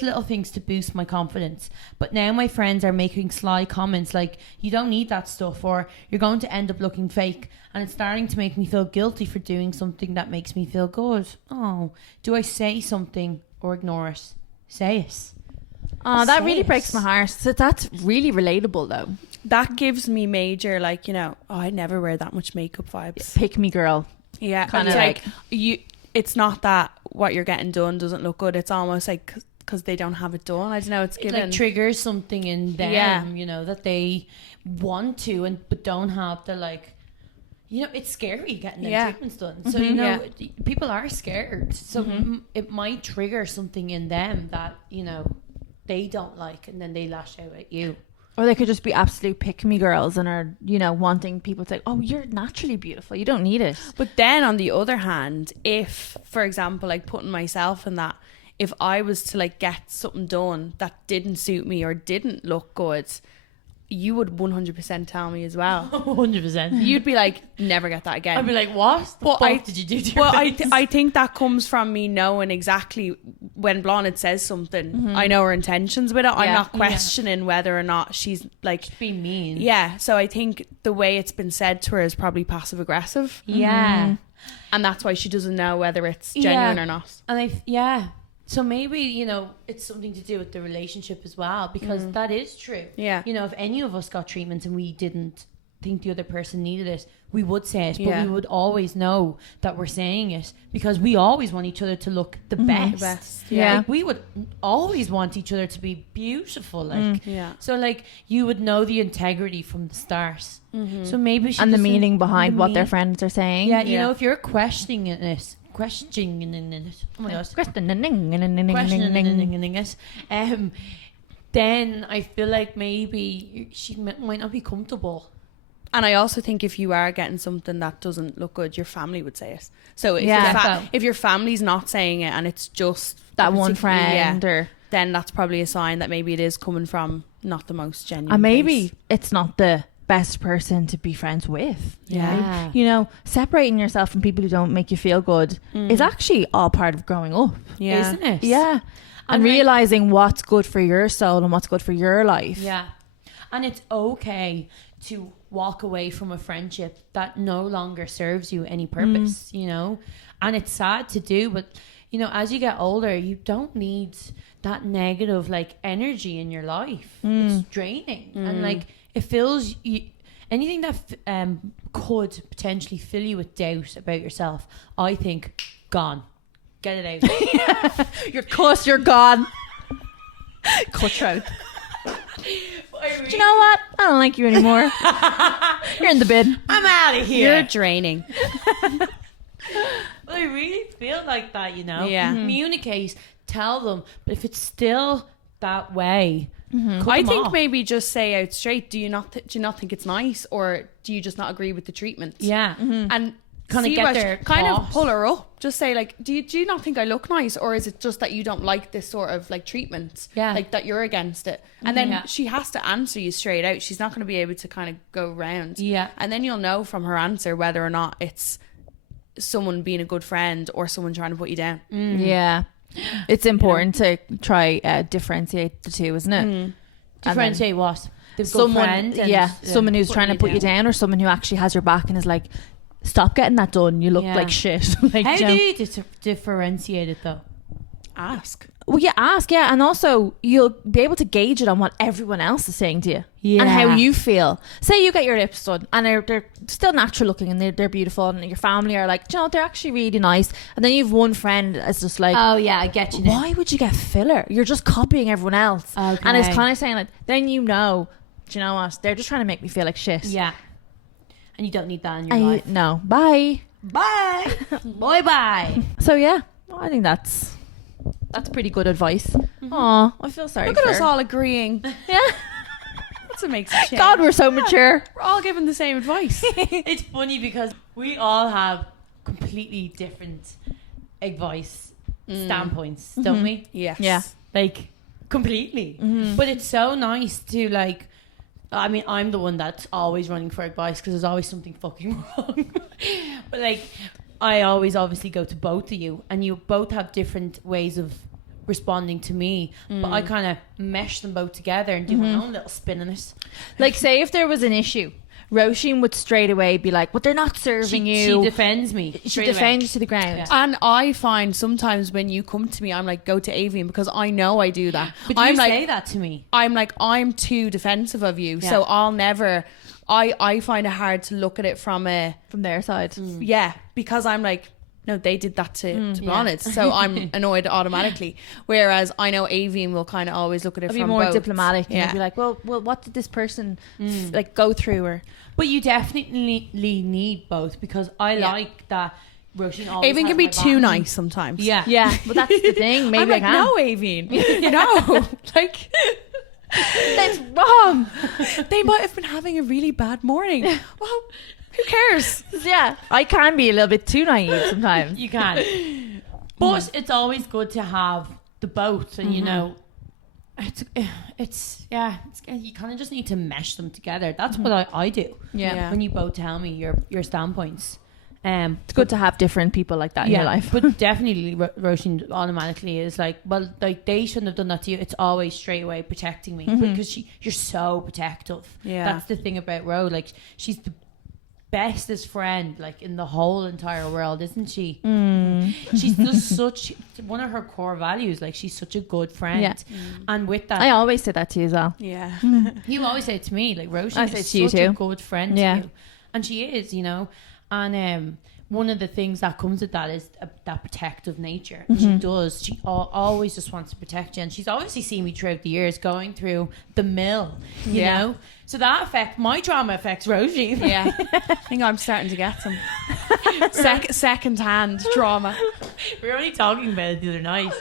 little things to boost my confidence. But now my friends are making sly comments like, you don't need that stuff, or you're going to end up looking fake. And it's starting to make me feel guilty for doing something that makes me feel good. Oh, do I say something or ignore it? Say it. Oh, that Say really it. breaks my heart. So that's really relatable though. That gives me major, like, you know, I never wear that much makeup vibes. Pick me girl. Yeah. Kinda It's like- it's not that what you're getting done doesn't look good. It's almost like because they don't have it done. I don't know. It's It given. like triggers something in them, Yeah. you know, that they want to but don't have the, like, you know, it's scary getting them Yeah. treatments done. So, you know, Yeah. people are scared. So it might trigger something in them that, you know, they don't like, and then they lash out at you. Or they could just be absolute pick me girls and are, you know, wanting people to say, oh, you're naturally beautiful. You don't need it. But then on the other hand, if, for example, like putting myself in that, if I was to like get something done that didn't suit me or didn't look good, you would 100% tell me as well. 100%. You'd be like, never get that again. I'd be like, what the But fuck did you do to your Well, face? I think that comes from me knowing exactly when Blonde says something, I know her intentions with it. I'm Yeah. not questioning whether or not she's like, be mean. yeah. So I think the way it's been said to her is probably passive aggressive, Yeah. and that's why she doesn't know whether it's genuine or not. And so maybe, you know, it's something to do with the relationship as well, because that is true. Yeah. You know, if any of us got treatments and we didn't think the other person needed it, we would say it, but Yeah. we would always know that we're saying it, because we always want each other to look the best. The best. Yeah. Like, we would always want each other to be beautiful. Like, Yeah. so like you would know the integrity from the start. So maybe she And the doesn't- meaning behind the what their mean- friends are saying. Yeah, you Yeah. know, if you're questioning it. Oh my gosh. Questioning Questioning it. Then I feel like maybe she might not be comfortable. And I also think if you are getting something that doesn't look good, your family would say it. So if, Yeah. if your family's not saying it and it's just that one particularly- friend or then that's probably a sign that maybe it is coming from not the most genuine and maybe place. it's not the best person to be friends with. Yeah. You know, separating yourself from people who don't make you feel good is actually all part of growing up. Yeah. Isn't it? Yeah. And like- realizing what's good for your soul and what's good for your life. Yeah. And it's okay to walk away from a friendship that no longer serves you any purpose, you know? And it's sad to do, but, you know, as you get older, you don't need that negative, like, energy in your life. It's draining. And, like, it fills you... Anything that could potentially fill you with doubt about yourself, I think, gone. Get it out. You're cut, you're gone. Cutthroat. Do you know what? I don't like you anymore. You're in the bin. I'm out of here. You're draining. I really feel like that, you know? Yeah. Communicate, tell them. But if it's still that way... I think maybe just say out straight. Do you not think it's nice, or do you just not agree with the treatment? Yeah, and kind of get their kind of thoughts. pull her up. Just say like, do you not think I look nice, or is it just that you don't like this sort of like treatment? Yeah, like that you're against it. And then she has to answer you straight out. She's not going to be able to kind of go round. Yeah, and then you'll know from her answer whether or not it's someone being a good friend or someone trying to put you down. Yeah. It's important to try differentiate the two, isn't it? Differentiate what? The Someone, good friend someone who's trying to put you down, or someone who actually has your back and is like, stop getting that done. You look like shit. Like, how do you differentiate it though? Ask. Well, you ask, and also you'll be able to gauge it on what everyone else is saying to you, and how you feel. Say you get your lips done, and they're still natural looking, and they're beautiful, and your family are like, you know, they're actually really nice, and then you've one friend that's just like, oh yeah, I get you now. Why would you get filler? You're just copying everyone else. Okay. And it's kind of saying like, then you know, do you know what? They're just trying to make me feel like shit. Yeah, and you don't need that in your life. No, bye, bye. So yeah, I think that's pretty good advice. Aw, I feel sorry. Look at us all agreeing. Yeah. That's what makes it change. God, we're so mature. We're all giving the same advice. It's funny because we all have completely different advice standpoints, don't we? Yes. Yeah. Like, completely. But it's so nice to, like, I mean, I'm the one that's always running for advice because there's always something fucking wrong. But, like, I always obviously go to both of you, and you both have different ways of responding to me, but I kind of mesh them both together and do my own little spin on it. Like, say if there was an issue, Roisin would straight away be like, but they're not serving you. She defends me. She defends you to the ground. Yeah. And I find sometimes when you come to me, I'm like, go to Avian, because I know I do that. But I'm you like, say that to me. I'm like, I'm too defensive of you, so I'll never. I find it hard to look at it from their side. Yeah, because I'm like, no, they did that to be honest, so I'm annoyed automatically. Whereas I know Avian will kind of always look at it I'll from be more both. diplomatic. Yeah. And be like, well, what did this person like go through? Or But you definitely need both, because I like that Roisin always Avian has can be my too back. nice sometimes. Yeah. but that's the thing. Maybe I'm like, I can. no, Avian, no, like. That's wrong. They might have been having a really bad morning. Well, who cares? Yeah, I can be a little bit too naive sometimes. You can. But it's always good to have the both, and you know, it's you kind of just need to mesh them together. That's what I do. Yeah. When you both tell me your standpoints. It's good to have different people like that in your life. But definitely Roisin automatically is like, well, like, they shouldn't have done that to you. It's always straight away protecting me, because you're so protective. Yeah. That's the thing about Ro. Like, she's the bestest friend, like, in the whole entire world, isn't she? She's just such, one of her core values, like, she's such a good friend. Yeah. And with that, I always say that to you as well. Yeah. you always say it to me, like, Roisin I say is it to you such a too. good friend to you. And she is, you know. And one of the things that comes with that is that protective nature. And she does. She always just wants to protect you. And she's obviously seen me throughout the years going through the mill, you know. So that my trauma affects Roisin. Yeah. I think I'm starting to get some second-hand trauma. We were only talking about it the other night.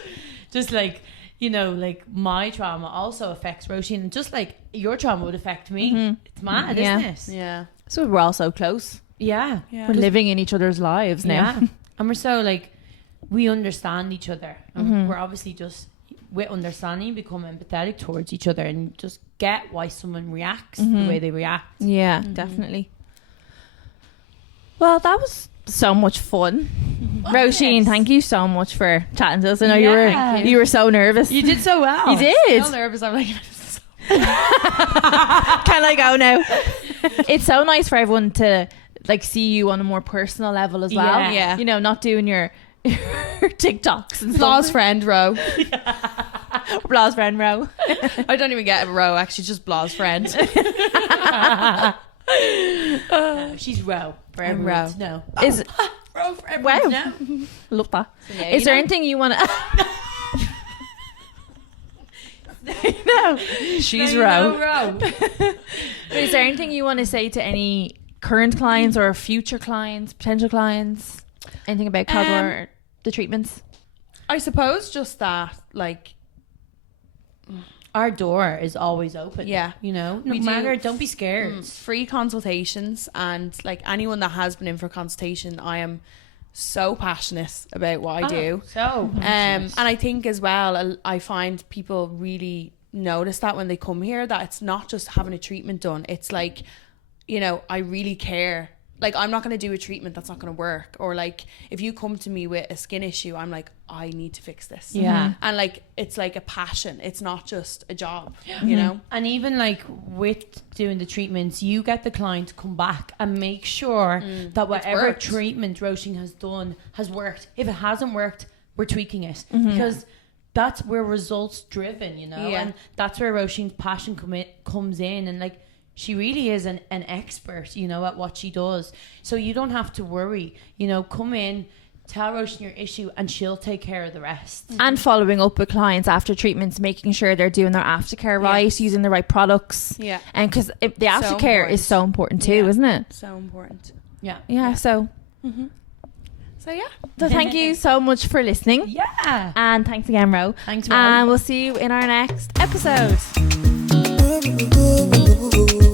Just like, you know, like, my trauma also affects Roisin. And just like your trauma would affect me. It's mad, isn't it? Yeah. So we're all so close. Yeah. We're living in each other's lives now. Yeah. And we're so, like, we understand each other. And we're obviously just, with understanding, become empathetic towards each other and just get why someone reacts the way they react. Yeah, definitely. Well, that was so much fun. Roisin, thank you so much for chatting to us. I know you were so nervous. You did so well. You did. I'm nervous. I'm like, Can I go now? It's so nice for everyone to like see you on a more personal level as well. Yeah. You know, not doing your TikToks and Blah's stuff. friend Ro. Blah's friend Ro. I don't even get a Ro, actually, just Blah's friend. She's Ro for I'm everyone Ro. to know. Is Ro for everyone to wow. know. Love that. Yeah, Is you there know? anything you want to? No, she's Ro. Ro. Is there anything you want to say to any current clients or future clients, potential clients? Anything about Caldora or the treatments? I suppose just that, like, Our door is always open. Yeah. You know, no We do- matter, don't be scared. free consultations, and like anyone that has been in for consultation, I am so passionate about what I do. So, And I think as well, I find people really notice that when they come here, that it's not just having a treatment done. It's like, you know, I really care. Like, I'm not going to do a treatment that's not going to work. Or like, if you come to me with a skin issue, I'm like, I need to fix this. Yeah. And like, it's like a passion. It's not just a job, you know? and even like with doing the treatments, you get the client to come back and make sure that whatever worked. treatment Roisin has done has worked. If it hasn't worked, we're tweaking it because that's where results driven, you know, Yeah. and that's where Roisin's passion comes in, and like she really is an expert, you know, at what she does. So you don't have to worry, you know, come in, tell Roisin your issue and she'll take care of the rest. And following up with clients after treatments, making sure they're doing their aftercare right, Yes. using the right products. Yeah. And because the aftercare important. is so important too, Yeah. isn't it? So important. Yeah. Yeah. So So yeah. thank you so much for listening. Yeah. And thanks again, Ro. Thanks, Ro. And we'll see you in our next episode. Ooh, ooh, ooh, ooh.